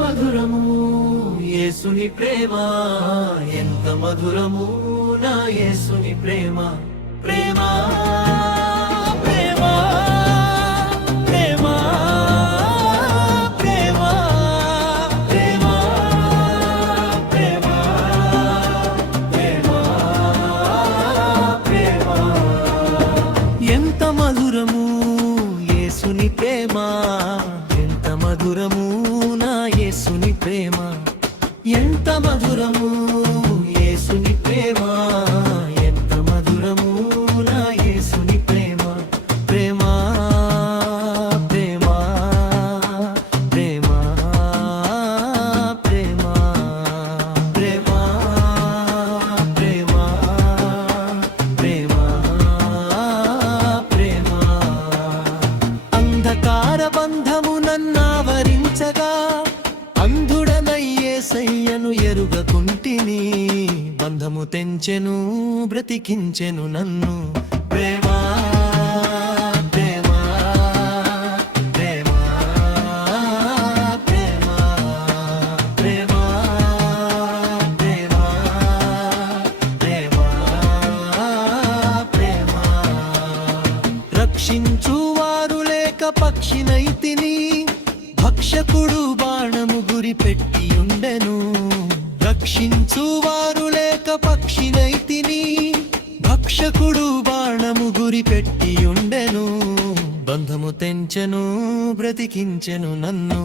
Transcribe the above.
మధురము యేసుని ప్రేమ, ఎంత మధురము నా యేసుని ప్రేమ. ప్రేమ ప్రేమ ప్రేమ ప్రేమ ప్రేమ ప్రేమ ప్రేమ ప్రేమ. ఎంత మధురము యేసుని ప్రేమ, ఎంత మధురము నా యేసుని ప్రేమ. ఎంత మధురము యేసుని ప్రేమ, ఎంత మధురము నా యేసుని ప్రేమ. ప్రేమ ప్రేమ ప్రేమ ప్రేమ ప్రేమ ప్రేమ ప్రేమ ప్రేమ. అంధకార బంధము నన్నావరించగా, అంధుడనై యేసయ్యను ఎరుగకుంటిని. బంధము తెంచెను, బ్రతికించెను నన్ను. ప్రేమ ప్రేమ ప్రేమ ప్రేమ ప్రేమ ప్రేమ ప్రేమ ప్రేమ. రక్షించువారు లేక పక్షినైతిని, భక్షకుడు బాణము గురి పెట్టి ఉండెను. రక్షించువారు లేక పక్షినైతిని, భక్షకుడు బాణము గురి పెట్టి ఉండెను. బంధము తెంచెను, బ్రతికించెను నన్ను.